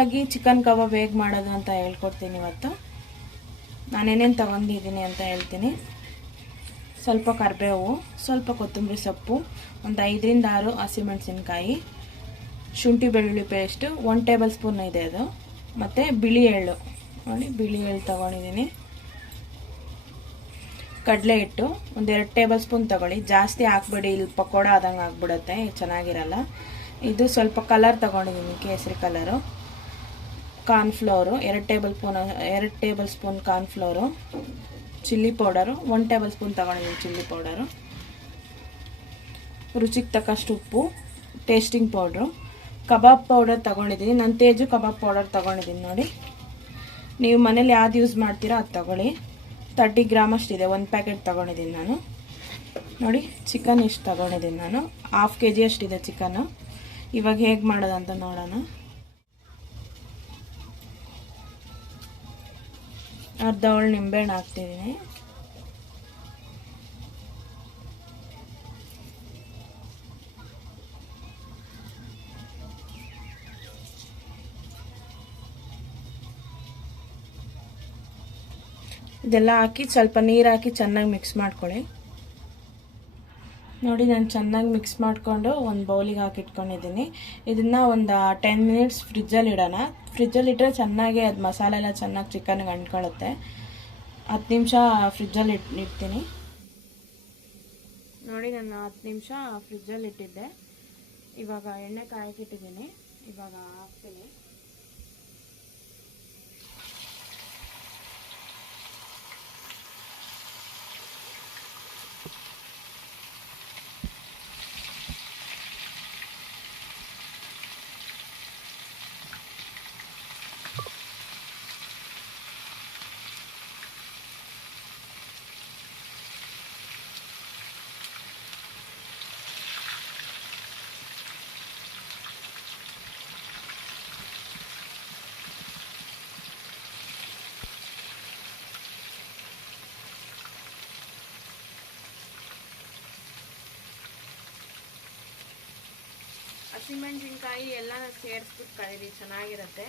ಕ್ರಿಸ್ಪಿಯಾಗಿ ಚಿಕನ್ ಕಬಾಬ್ ಹೇಗೆ ಮಾಡೋದು ಅಂತ ಹೇಳ್ಕೊಡ್ತೀನಿ ಇವತ್ತು. ನಾನೇನೇನು ತೊಗೊಂಡಿದ್ದೀನಿ ಅಂತ ಹೇಳ್ತೀನಿ. ಸ್ವಲ್ಪ ಕರಿಬೇವು, ಸ್ವಲ್ಪ ಕೊತ್ತಂಬರಿ ಸೊಪ್ಪು, ಒಂದು 5ರಿಂದ 6 ಹಸಿಮೆಣಸಿನ್ಕಾಯಿ, ಶುಂಠಿ ಬೆಳ್ಳುಳ್ಳಿ ಪೇಸ್ಟು 1 ಟೇಬಲ್ ಸ್ಪೂನ್ ಇದೆ ಅದು, ಮತ್ತು ಬಿಳಿ ಎಳ್ಳು ನೋಡಿ, ಬಿಳಿ ಎಳ್ಳು ತೊಗೊಂಡಿದ್ದೀನಿ. ಕಡಲೆ ಹಿಟ್ಟು ಒಂದು 2 ಟೇಬಲ್ ಸ್ಪೂನ್ ತೊಗೊಳ್ಳಿ, ಜಾಸ್ತಿ ಹಾಕ್ಬೇಡಿ, ಇಲ್ಲಿ ಪಕೋಡ ಆದಂಗೆ ಆಗ್ಬಿಡುತ್ತೆ, ಚೆನ್ನಾಗಿರಲ್ಲ. ಇದು ಸ್ವಲ್ಪ ಕಲರ್ ತೊಗೊಂಡಿದ್ದೀನಿ, ಕೇಸರಿ colour. Cornflour 2 table spoon cornflour. Chilli powder 1 table spoon ತೊಗೊಂಡಿದ್ದೀನಿ, ಚಿಲ್ಲಿ ಪೌಡರು. ರುಚಿಗೆ ತಕ್ಕಷ್ಟು ಉಪ್ಪು, ಟೇಸ್ಟಿಂಗ್ ಪೌಡ್ರು, ಕಬಾಬ್ ಪೌಡರ್ ತೊಗೊಂಡಿದ್ದೀನಿ. ನಾನು ತೇಜು ಕಬಾಬ್ ಪೌಡರ್ ತೊಗೊಂಡಿದ್ದೀನಿ ನೋಡಿ. ನೀವು ಮನೇಲಿ ಯಾವ್ದು ಯೂಸ್ ಮಾಡ್ತೀರೋ ಅದು ತೊಗೊಳ್ಳಿ. 30 ಗ್ರಾಮ್ ಅಷ್ಟಿದೆ, 1 ಪ್ಯಾಕೆಟ್ ತೊಗೊಂಡಿದ್ದೀನಿ ನಾನು ನೋಡಿ. ಚಿಕನ್ ಇಷ್ಟು ತೊಗೊಂಡಿದ್ದೀನಿ ನಾನು, 1/2 kg ಅಷ್ಟಿದೆ ಚಿಕನ್ನು. ಇವಾಗ ಹೇಗೆ ಮಾಡೋದಂತ ನೋಡೋಣ. ಅರ್ಧ ಹೋಳು ನಿಂಬೆಹಣ್ಣು ಹಾಕ್ತಿದ್ದೀನಿ. ಇದೆಲ್ಲ ಹಾಕಿ ಸ್ವಲ್ಪ ನೀರು ಹಾಕಿ ಚೆನ್ನಾಗಿ ಮಿಕ್ಸ್ ಮಾಡ್ಕೊಳ್ಳಿ ನೋಡಿ. ನಾನು ಚೆನ್ನಾಗಿ ಮಿಕ್ಸ್ ಮಾಡಿಕೊಂಡು ಒಂದು ಬೌಲಿಗೆ ಹಾಕಿಟ್ಕೊಂಡಿದ್ದೀನಿ. ಇದನ್ನು ಒಂದು 10 ಮಿನಿಟ್ಸ್ ಫ್ರಿಜ್ಜಲ್ಲಿ ಇಡೋಣ. ಫ್ರಿಜ್ಜಲ್ಲಿ ಇಟ್ಟರೆ ಚೆನ್ನಾಗಿ ಅದು ಮಸಾಲೆ ಎಲ್ಲ ಚೆನ್ನಾಗಿ ಚಿಕನ್ಗೆ ಅಂಟ್ಕೊಳ್ಳುತ್ತೆ. 10 ನಿಮಿಷ ಫ್ರಿಜ್ಜಲ್ಲಿ ಇಡ್ತೀನಿ ನೋಡಿ. ನಾನು 10 ನಿಮಿಷ ಫ್ರಿಜ್ಜಲ್ಲಿ ಇಟ್ಟಿದ್ದೆ. ಇವಾಗ ಎಣ್ಣೆ ಕಾಯಕ್ಕಿಟ್ಟಿದ್ದೀನಿ, ಇವಾಗ ಹಾಕ್ತೀನಿ. ಹಸಿಮೆಣಸಿನ್ಕಾಯಿ ಎಲ್ಲ ಸೇರಿಸ್ಬಿಟ್ಟು ಕಳೀರಿ, ಚೆನ್ನಾಗಿರುತ್ತೆ.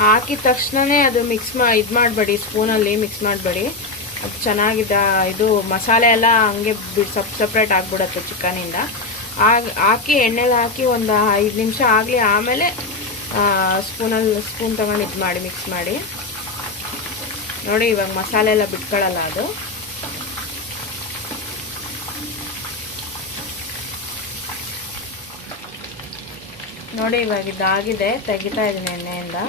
ಹಾಕಿದ ತಕ್ಷಣನೇ ಅದು ಮಿಕ್ಸ್ ಇದು ಮಾಡಬೇಡಿ, ಸ್ಪೂನಲ್ಲಿ ಮಿಕ್ಸ್ ಮಾಡಬೇಡಿ. ಅದು ಚೆನ್ನಾಗಿದೆ, ಇದು ಮಸಾಲೆ ಎಲ್ಲ ಹಂಗೆ ಸಪ್ರೇಟ್ ಆಗಿಬಿಡುತ್ತೆ ಚಿಕನಿಂದ. ಹಾಕಿ ಎಣ್ಣೆಲಿ ಹಾಕಿ ಒಂದು 5 ನಿಮಿಷ ಆಗಲಿ, ಆಮೇಲೆ ಸ್ಪೂನ್ ತೊಗೊಂಡು ಇದು ಮಾಡಿ ಮಿಕ್ಸ್ ಮಾಡಿ ನೋಡಿ. ಇವಾಗ ಮಸಾಲೆ ಎಲ್ಲ ಬಿಟ್ಕೊಳ್ಳಲ್ಲ ಅದು. ನೋಡಿ ಇವಾಗ ಇದಾಗಿದೆ, ತೆಗಿತಾ ಇದ್ದೀನಿ ಎಣ್ಣೆಯಿಂದ.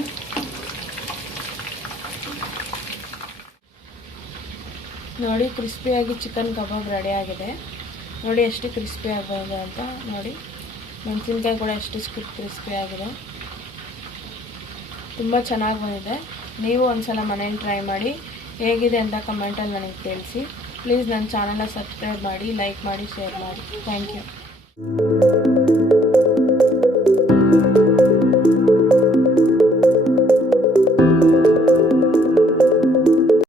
ನೋಡಿ ಕ್ರಿಸ್ಪಿಯಾಗಿ ಚಿಕನ್ ಕಬಾಬ್ ರೆಡಿ ಆಗಿದೆ ನೋಡಿ. ಎಷ್ಟು ಕ್ರಿಸ್ಪಿ ಆಗಿದೆ ಅಂತ ನೋಡಿ. ಮೆಣಸಿನ್ಕಾಯಿ ಕೂಡ ಎಷ್ಟು ಕ್ರಿಸ್ಪಿ ಆಗಿದೆ, ತುಂಬ ಚೆನ್ನಾಗಿ ಬಂದಿದೆ. ನೀವು ಒಂದ್ಸಲ ಮನೇಲಿ ಟ್ರೈ ಮಾಡಿ, ಹೇಗಿದೆ ಅಂತ ಕಮೆಂಟಲ್ಲಿ ನನಗೆ ತಿಳಿಸಿ. ಪ್ಲೀಸ್ ನನ್ನ ಚಾನಲ್ನ ಸಬ್ಸ್ಕ್ರೈಬ್ ಮಾಡಿ, ಲೈಕ್ ಮಾಡಿ, ಶೇರ್ ಮಾಡಿ. Thank you.